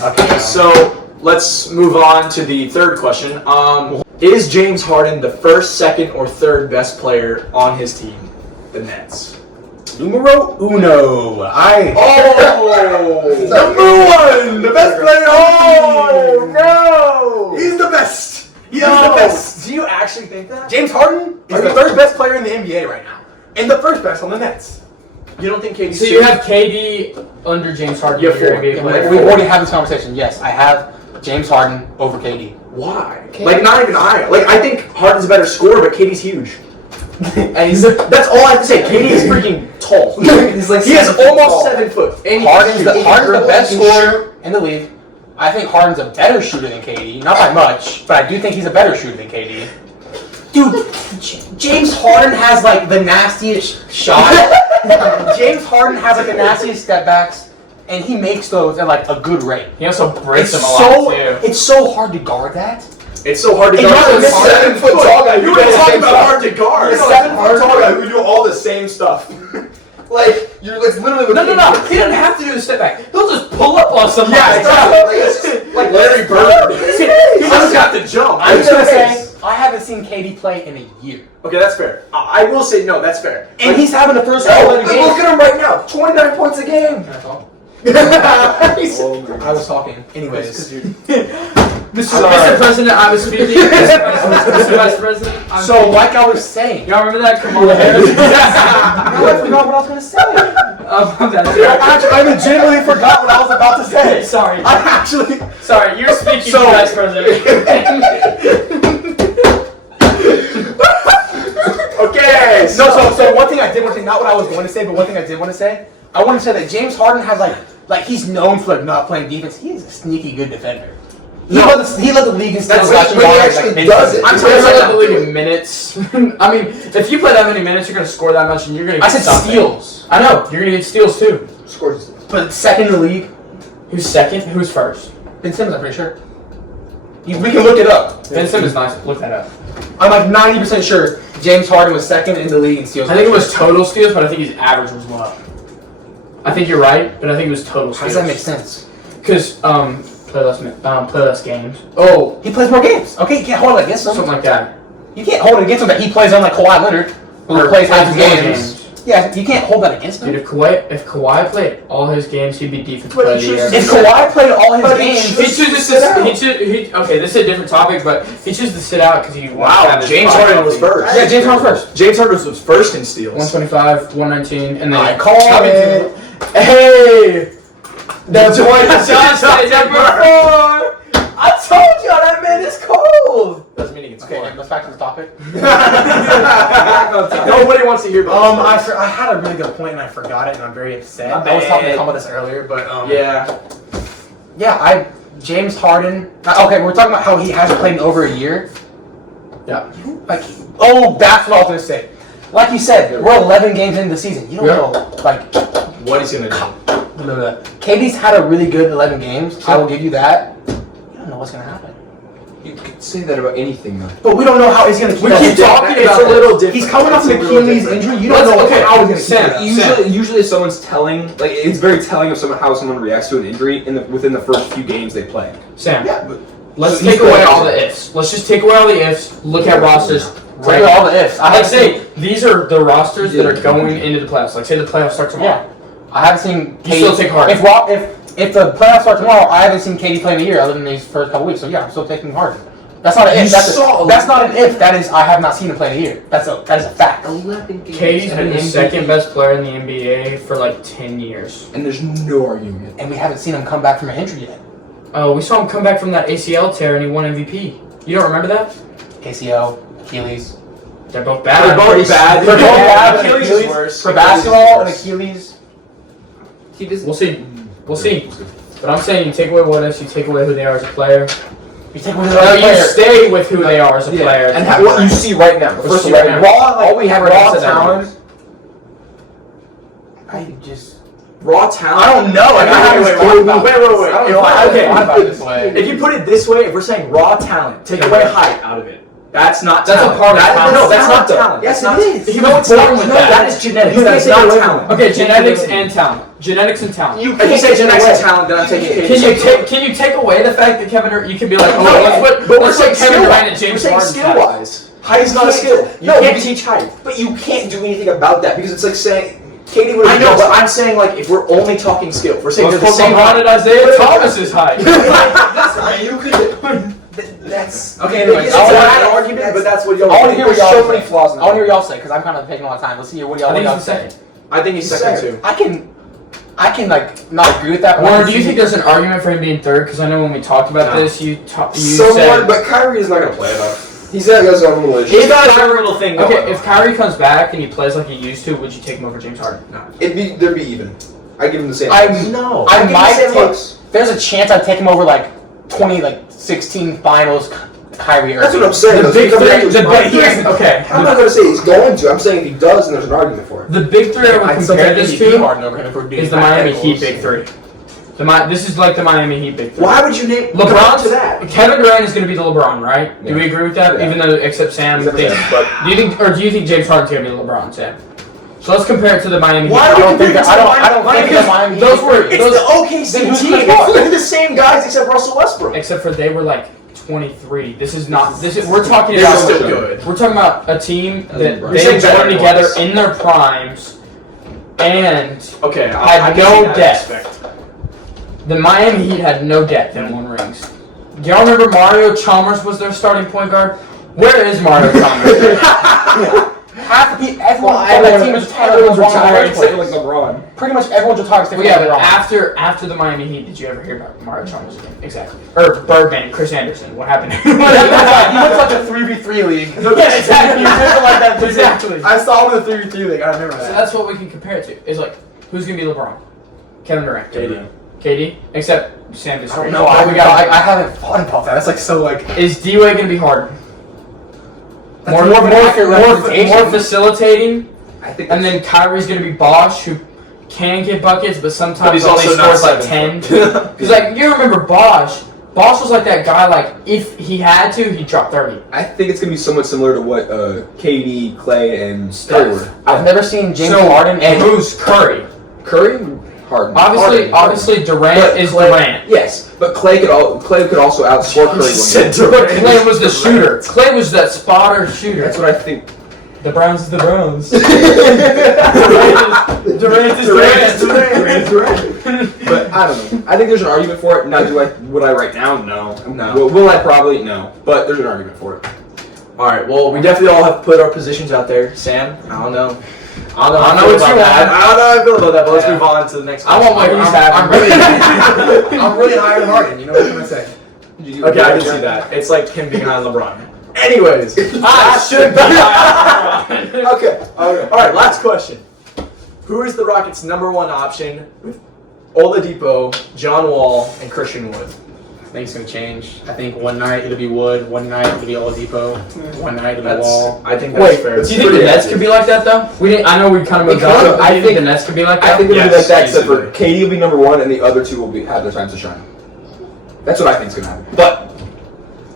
Okay, so let's move on to the third question. Is James Harden the first, second, or third best player on his team, the Nets? Numero uno. Number one! The best player on the team! No! He's the best! He's the best! Do you actually think that? James Harden is the third best player in the NBA right now. And the first best on the Nets. You don't think KD? So you have KD under James Harden? You have four. We already had this conversation. Yes, I have James Harden over KD. Why? Like, not even I. Like, I think Harden's a better scorer, but KD's huge. And that's all I have to say. KD is freaking tall. He's like he is almost tall. 7 foot. And Harden's the best scorer in the league. I think Harden's a better shooter than KD. Not by much, but I do think he's a better shooter than KD. Dude, James Harden has like the nastiest shot. James Harden has like the nastiest step backs, and he makes those at like a good rate. He also breaks them a lot too. It's so hard to guard that. It's so hard to guard. He's a 7 foot tall guy. You were talking about hard to guard. He's a 7 foot tall guy who do all the same stuff. Like, it's literally what No. He doesn't have to do the step back. He'll just pull up on somebody. Yeah, exactly. like Larry Bird. He just got to jump. I'm just gonna say I haven't seen KD play in a year. Okay, that's fair. I will say no. That's fair. And he's having the first Oh, goal in the game. look at him right now. 29 points a game. I was talking. Anyways. Mr. President, I was speaking. Mr. Vice President, So, like I was saying. Y'all remember that? Come on. No, I forgot what I was going to say. I legitimately forgot what I was about to say. Sorry. Sorry, you're speaking, Vice President. Okay. So one thing I did want to say, not what I was going to say, but one thing I did want to say, I want to say that James Harden has like he's known for not playing defense. He's a sneaky good defender. He led the league in steals. That's when he actually does it. I'm talking about the league in minutes. I mean, if you play that many minutes, you're going to score that much, and you're going to get something. Steals. I know. You're going to get steals, too. Scores. But second in the league. Who's second? Who's first? Ben Simmons, I'm pretty sure. We can look it up. Ben Simmons is nice. Look that up. I'm like 90% sure James Harden was second in the league in steals. I think it was total steals, but I think his average was more. I think you're right, but I think it was total steals. How does that make sense? Because play less games. Oh, he plays more games. Okay, you can't hold it against him. Something like that. You can't hold it against him that he plays on like Kawhi Leonard, who plays half his games. Yeah, you can't hold that against him. Dude, if Kawhi played all his games, he'd be defensive player of the year. If Kawhi played all his games, okay, this is a different topic, but he chooses to sit out because he. Wow, James Harden was first. Yeah, James Harden first. James Harden was first in steals. 125, 119, and then I call it. Hey, that's what John said before. I told y'all that man is cold. Doesn't mean he gets Okay, let's back to the topic. Nobody wants to hear about I had a really good point and I forgot it and I'm very upset. I was talking to Tom about this earlier, but James Harden. Okay, we're talking about how he hasn't played in over a year. Yeah. That's what I was gonna say. Like you said, we're 11 games into the season. You don't know, what he's gonna do. KD's had a really good 11 games. I will give you that. You don't know what's gonna happen. You could say that about anything, though. But we don't know how he's gonna keep We keep talking about it's a little different. He's coming off an Achilles injury. You don't know how he's gonna keep it. Usually, if someone's telling, like, it's very telling of how someone reacts to an injury within the first few games they play. Sam, but let's take away all the ifs. Let's just take away all the ifs. Look at rosters. Take away all the ifs. Like say these are the rosters that are going into the playoffs. Like say the playoffs start tomorrow. Yeah. I haven't seen KD. You still take Harden. If the playoffs start tomorrow, I haven't seen KD play in a year other than these first couple weeks. So yeah, I'm still taking Harden. That's not an if. That's not an if. That is I have not seen him play in a year. That is a fact. KD's been the second best player in the NBA for like 10 years. And there's no argument. And we haven't seen him come back from an injury yet. Oh, we saw him come back from that ACL tear and he won MVP. You don't remember that? ACL, Achilles. They're both bad. They're both bad. They're both bad. Achilles is worse. For basketball, and Achilles. We'll see. We'll see. But I'm saying you take away what ifs, you take away who they are as a player. You take away who they are as a player. You stay with who they are as a player. And what you see right now. First of all, all we have raw talent. Raw talent? I don't know. Wait. If you put it this way, if we're saying raw talent, take away height out of it. That's not That's a talent. part of talent. No, that's not though. talent. Yes, That's it not, is. He No, was it's born not. with No, that. that is genetics. You That's can't not take away talent. Okay, genetics and talent. Genetics and talent. If you say genetics and talent, then I'm taking Can you take away the fact that Kevin Durant? You can be like, oh, No, let's but we're put saying Kevin Durant and skill-wise. We're James saying Harden. skill-wise. Height is not a skill. You No, can't but- teach height. But you can't do anything about that because it's like saying Katie would. I know, but I'm saying like if we're only talking skill, if we're saying Let's they're the put same LeBron height. and Isaiah Thomas's height. you could. That's Okay, anyways, It's I a wanna- bad argument, but that's what y'all. I want to hear what There's y'all so many say. flaws in I want to hear that. y'all say because I'm kind of taking a lot of time. Let's see what I y'all think what he's y'all the say. second. I think he's second too. I can like not agree with that. But Warren, do you think there's an argument for him being third? Because I know when we talked about No. this, you Someone, said. but Kyrie is not gonna play enough. He's got his own little issue. He's got a little thing going Okay, on. if Kyrie comes back and he plays like he used to, would you take him over James Harden? There'd be even. I give him the same. No. I give him might the same take. looks. There's a chance I'd take him over like 16 finals. Kyrie Irving. That's what I'm saying. The Those big people three. have to The respond. big three. Okay. I'm not gonna say he's going to. I'm saying if he does, then there's an argument for it. The big three I would I'd still compare take this MVP to Harden over him if we're doing is the Miami hypotheticals. Heat big three. This is like the Miami Heat big three. Why would you name LeBron to that? Kevin Durant is going to be the LeBron, right? Yeah. Do we agree with that? Yeah. Even though, except Sam, Except thinks, Sam, but- do you think James Harden's going to be the LeBron, Sam? So let's compare it to the Miami Why Heat. do I you don't think compare that- it to I don't Miami think Heat? the Miami those Heat- were It's those, the OKC then who's team. the LeBron? They're the same guys except Russell Westbrook. except for they were like 23. This is not. This is we're talking They're about. still good. We're talking about a team that You're they saying joined better together ones. in their primes, and Okay, Had I can no see that depth. aspect. the Miami Heat had no depth and won rings. Do y'all remember Mario Chalmers was their starting point guard? Where is Mario Chalmers? Half the people, everyone on that team is retired. Everyone's Everyone's retired retired. except for like LeBron. Pretty much everyone's retired except Well, for yeah, but LeBron. after the Miami Heat, did you ever hear about Mario Chalmers again? Exactly. Or Birdman, Chris Anderson. What happened? He went to like a 3v3 league. Yeah, exactly. He was like that. Exactly. I saw him in the 3v3 league. I remember So that. that's what we can compare it to. Is like, who's gonna be LeBron? Kevin Durant. KD. KD. Except Sam I don't disagrees. know. I haven't thought about that. That's like so like. Is D-Wade gonna be Harden? More of an accurate representation. More facilitating, I think. and then Kyrie's gonna be Bosch, who can get buckets, but sometimes But he's only also not scores like 10. 7'. Because like you remember Bosch. Bosch was like that guy. Like if he had to, he'd drop 30. I think it's gonna be somewhat similar to what KD, Clay, and Steph. Curry were. I've never seen James So Harden and who's Curry? Curry, Harden. Obviously Durant But is Clay- Durant. Yes, but Clay could also outscore Curry. said one game. Durant. Clay was the shooter. Clay was that spotter shooter. That's what I think. The Browns is the Browns. Durant is Durant. But I don't know. I think there's an argument for it. Now, would I right now? No. No. Will I probably? No. But there's an argument for it. All right. Well, we definitely all have put our positions out there. Sam, I don't know. I don't know I how know I feel what about you that. want. I don't know how I feel about that. But let's Yeah. move on to the next. I want what question. he's having. I'm really high on Harden. You know what I'm gonna say? Okay, I can see that. It's like him being on LeBron. Anyways, I should be. okay. All right. Last question. Who is the Rockets' number one option with Oladipo, John Wall, and Christian Wood? I think it's gonna change. I think one night it'll be Wood, one night it'll be Oladipo, one night it'll be Wall. I think that's fair. Do you think the Nets could be like that though? We didn't. I know we kind of moved It on. could. But do you think the Nets could be like that? I think it'll be Yes, like that, except for easily. KD will be number one, and the other two will have their time to shine. That's what I think is gonna happen. But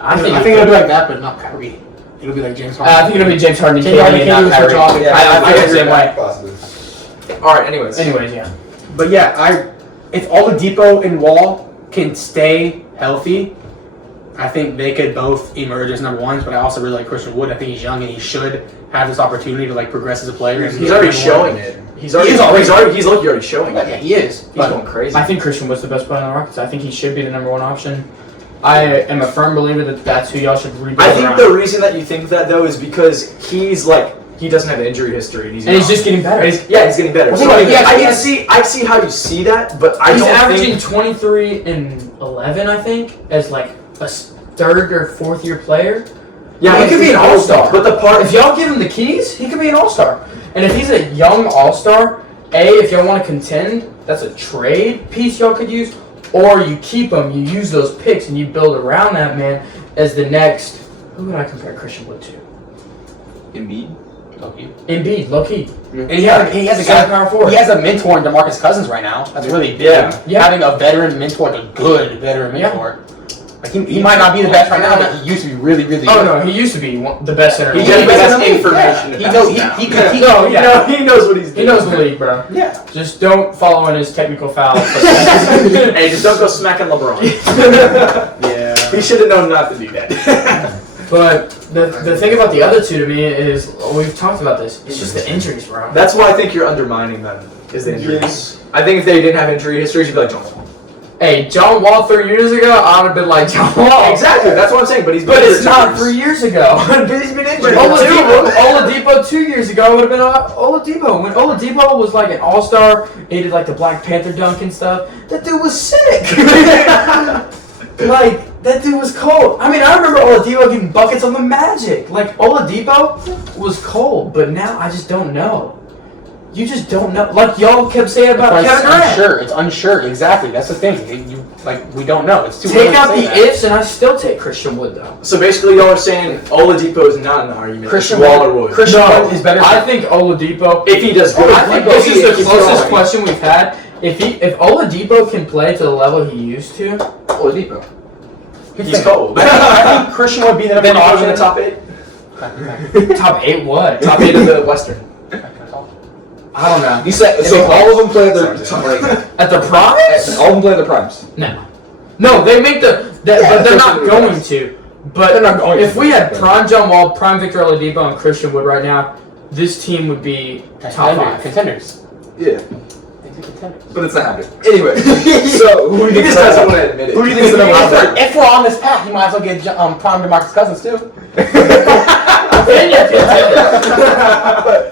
I I think think it'll be like that, but not Kyrie. It'll be like James Harden. I think it'll be James Harden and James Harden KD, can not do his job. Kyrie. Yeah, I feel the same way. possibly. All right. Anyways. Yeah. But yeah, if Oladipo and Wall can stay healthy, I think they could both emerge as number ones. But I also really like Christian Wood. I think he's young and he should have this opportunity to like progress as a player. And He's already showing it. He's already showing Yeah, it. he is. He's But going crazy. I think Christian was the best player on the Rockets. I think he should be the number one option. I am a firm believer that that's who y'all should rebuild I think around. the reason that you think that though is because he doesn't have injury history and he's And he's just getting better. he's getting better. Well, So think about it, I see how you see that, but I He's don't averaging think 23 and 11, I think, as like a third or fourth year player. yeah, he could be an all-star. But the part If y'all give him the keys, he could be an all-star. And if he's a young all-star, if y'all want to contend, that's a trade piece y'all could use. Or you keep him, you use those picks, and you build around that man as the next. Who would I compare Christian Wood to? Embiid. Embiid, low key. And he has a Second guy. power forward. He has a mentor in DeMarcus Cousins right now. That's really big. Yeah. Yeah. Having a veteran mentor, like a good veteran Yeah. mentor. Like he might not be the best right now, but he used to be really, really good. Oh no, he used to be the best center. He in has the league. best information. He knows. He knows what he's doing. He knows the league, bro. Yeah. Just don't follow in his technical foul. Hey, just don't go smacking LeBron. Yeah. He should have known not to do that. But the thing about the other two to me is, we've talked about this, it's just the injuries, bro. That's why I think you're undermining them, is the injuries. I think if they didn't have injury histories, you'd be like John Wall. Hey, John Wall 3 years ago, I would have been like John Wall. Exactly, that's what I'm saying, but he's been But injured it's not 2 years. 3 years ago. But he's been injured. Oladipo 2 years ago would have been Oladipo. When Oladipo was like an all-star, he did like the Black Panther dunk and stuff, that dude was sick. Like, that dude was cold. I mean, I remember Oladipo getting buckets on the Magic. Like, Oladipo was cold, but now I just don't know. You just don't know. Like y'all kept saying about Kevin Durant. It's unsure. Exactly. That's the thing. We don't know. It's too Take early out to say the that. ifs, and I still take Christian Wood though. So basically, y'all are saying Oladipo is not an argument. Christian Wall or Wood. Christian No, Wood is better. I think Oladipo. If he does good. I think this is the closest question we've had. If Oladipo can play to the level he used to, Oladipo. He's cold. I think Christian would be the number Then one he goes option. in the top 8. top 8 what? Top 8 of the Western. I don't know. You said so. All of them play at their like, At their primes? all of them play at their primes. No, they make but they're not going to. But They're not going if to. we had prime John Wall, prime Victor Oladipo, and Christian Wood right now, this team would be top 5 contenders. Yeah, Contenders. but it's not happening. Anyway, so who do you He think just doesn't want to admit it. Who do you think is the number one? If we're on this path, you might as well get prime DeMarcus Cousins too.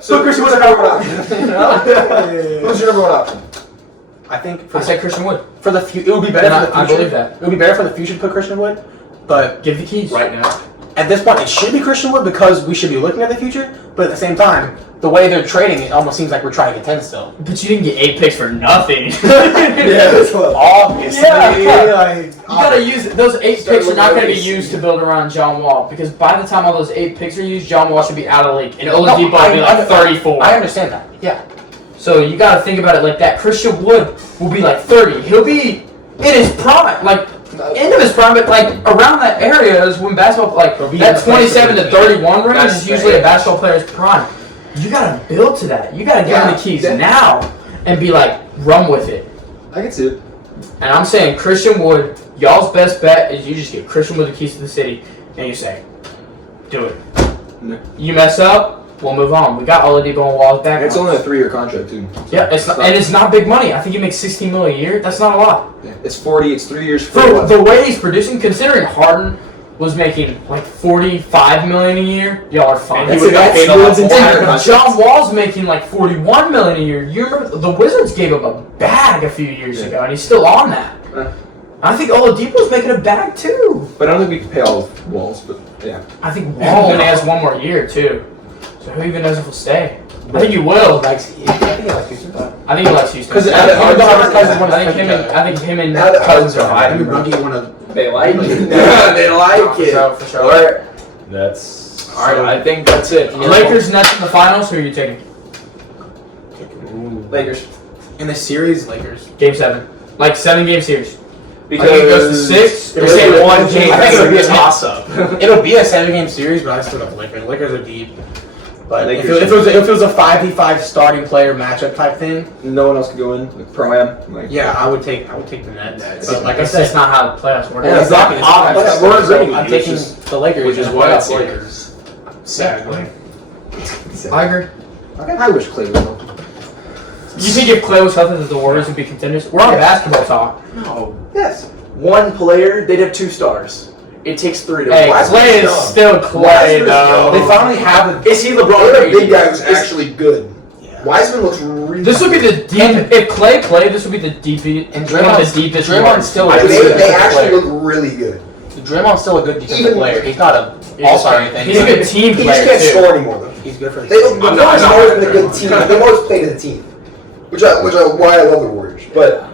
So Christian, what's your number one option? Who's your number one option? I think I said Christian Wood. for the future, it would be better And for the I future. believe that. It would be better for the future to put Christian Wood, but Give the keys. Right now. at this point, it should be Christian Wood because we should be looking at the future. But at the same time, the way they're trading, it almost seems like we're trying to contend still. But you didn't get 8 picks for nothing. Yeah, that's what. Obviously, Yeah. You gotta use those 8 Start picks are not looking gonna at be these. used to build around John Wall because by the time all those 8 picks are used, John Wall should be out of the league and Oladipo will be like 34. I understand that. Yeah. So you gotta think about it like that. Christian Wood will be like 30. He'll be in his prime, like end of his prime, but like around that area is when basketball, like He'll be in that the place 27 to where- 31 range That's is usually fair. a basketball player's prime. You gotta build to that. You gotta give him the keys now and be like, run with it. I can see it. And I'm saying Christian Wood, y'all's best bet is you just get Christian Wood the keys to the city and you say, do it. No. You mess up, we'll move on. We got Oladipo and Wall's back. It's only a 3-year contract too. Yeah, and it's not big money. I think he makes $16 million a year. That's not a lot. Yeah. It's 40. It's 3 years For for the way he's producing, considering Harden was making like $45 million a year, y'all are fine. And he would have paid a lot more. And John Wall's making like $41 million a year. You remember the Wizards gave him a bag a few years ago, and he's still on that. I think Oladipo's making a bag too. But I don't think we can pay all of Walls. But yeah. I think Wall only has 1 more year too. So who even knows if he'll stay? I think he will. I think he likes Houston. I think he likes Houston. Because I think him and Now that Cousins are Harden's vibing, bro. Boogie want to. They like it. They like it. For sure. Alright. That's. Alright, I think that's it. Lakers Nets in the finals. Who are you taking? Lakers. In the series, Lakers. Game 7. Like 7-game series. Because I think it goes to 6. They're saying one game. I think it would be a toss-up. It'll be a 7-game series, but I still got the Lakers. Lakers are deep. But if Lakers it was a 5v5 starting player matchup type thing, No one else could go in. Like Pro-Am. Like, yeah, I would take the Nets. But like I That's said, not how the playoffs work. yeah, exactly. It's not- Yeah, we're agreeing I'm with you, taking which is- the Lakers, Which is in the why playoff it's series. Lakers. Sadly. I agree. I wish Clay was healthy. You think if Clay was healthy, that the Warriors would be contenders? We're on basketball talk. No. Yes. One player, they'd have 2 stars. It takes 3 to Hey, win. Clay is still Clay, though. They finally have Is he LeBron? They're or a big AD? guy who's actually good. Yeah. Wiseman looks really. This would be the deep. If Clay played, this would be the deepest. And One of Draymond's- the deepest. Draymond's Warriors. still I a mean, good they defensive actually player. look really good. Draymond's still a good defensive Even- player. He's not a all-star or anything. He's a good team He just player can't too. score anymore though. He's good for the They, team. the I'm Warriors not have always mad been a at good them. team. They've always played as a team, which why I love the Warriors. But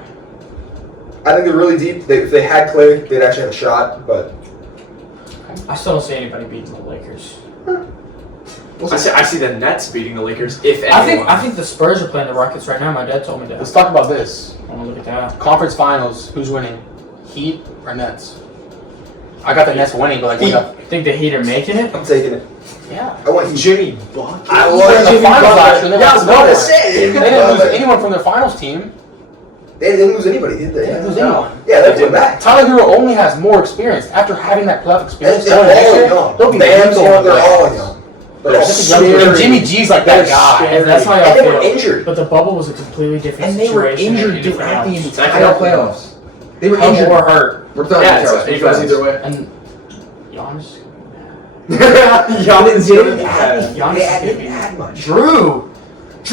I think they're really deep. If they had Clay, they'd actually have a shot. But I still don't see anybody beating the Lakers. I see the Nets beating the Lakers, if anyone. I think the Spurs are playing the Rockets right now. My dad told me that. Let's talk about this. I want to look at that. Conference Finals. Who's winning? Heat or Nets? I got the Nets winning, but like, You think the Heat are making it? I'm taking it. yeah. I want Heat. Jimmy Bucket. I They were want in the Jimmy finals last Butler. year. Yeah, I was about to say. They didn't lose anyone from their finals team. They didn't lose anybody, did they? They didn't lose anyone. Yeah, they did back. Tyler Hero only has more experience. After having that playoff experience, They're going next all year, young. they'll be Bam's lethal. young. They're all young. They're all scary. And Jimmy G's like that They're guy. scary. That's how And y'all they feel. were injured. But the bubble was a completely different And they were situation. than injured anything throughout the else. entire playoffs. They were Hurt injured. or hurt. We're talking Yeah, about it goes either way. And Giannis. Giannis didn't didn't add- Giannis They is gonna didn't be add much. Drew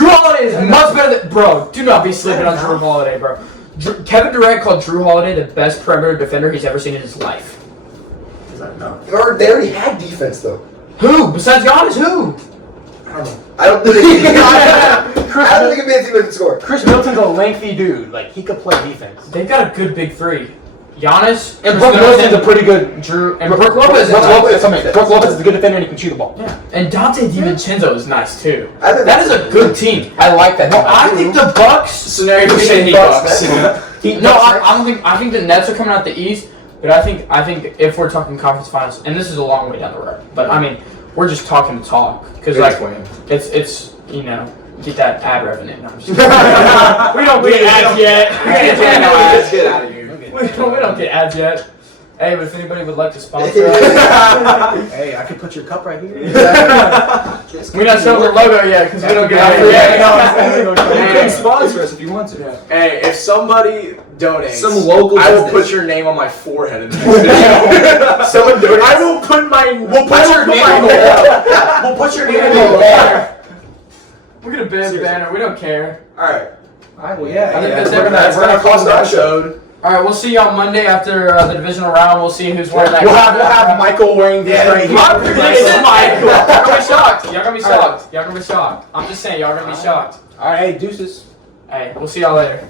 Holiday is much better than bro. Do not be sleeping on Drew Holiday, bro. Kevin Durant called Drew Holiday the best perimeter defender he's ever seen in his life. They already had defense though. Who besides Giannis? Who? I don't know. I don't think it'd be a team that can score. Chris Middleton's a lengthy dude. Like, he could play defense. They've got a good big three. Giannis And Chris Brook Lopez is a Middleton, pretty good. Drew and Brook Lopez. Brook Lopez is a good defender and he can shoot the ball. Yeah, and Dante DiVincenzo is nice too. I think That is a good team. I like that. I think the Bucks. Scenario Heat saying Bucks, Bucks. I don't think. I think the Nets are coming out the East, but I think if we're talking conference finals, and this is a long way down the road, but I mean, we're just talking to talk because like it's get that ad revenue. No, I'm just we don't get ads yet. Let's get out of here. We don't get ads yet. Hey, but if anybody would like to sponsor us, Hey, I could put your cup right here. we're not showing the logo yet because we don't get ads You can yet. sponsor us if you want to. Hey, if somebody donates, Some local I will business. put your name on my forehead in the next video. Someone donates. I will put my. We'll put your name on the wall. We'll put your name on the wall. We're gonna ban the banner. We don't care. All right. Well, yeah. I think that's We're it. gonna close the episode. All right, we'll see you on Monday after the divisional round. We'll see who's winning that. We'll have Michael wearing this right here. My prediction, Michael. Y'all gonna be shocked. Y'all gonna be shocked. Y'all gonna be shocked. I'm just saying, y'all gonna be shocked. All right, hey, deuces. Hey, we'll see y'all later.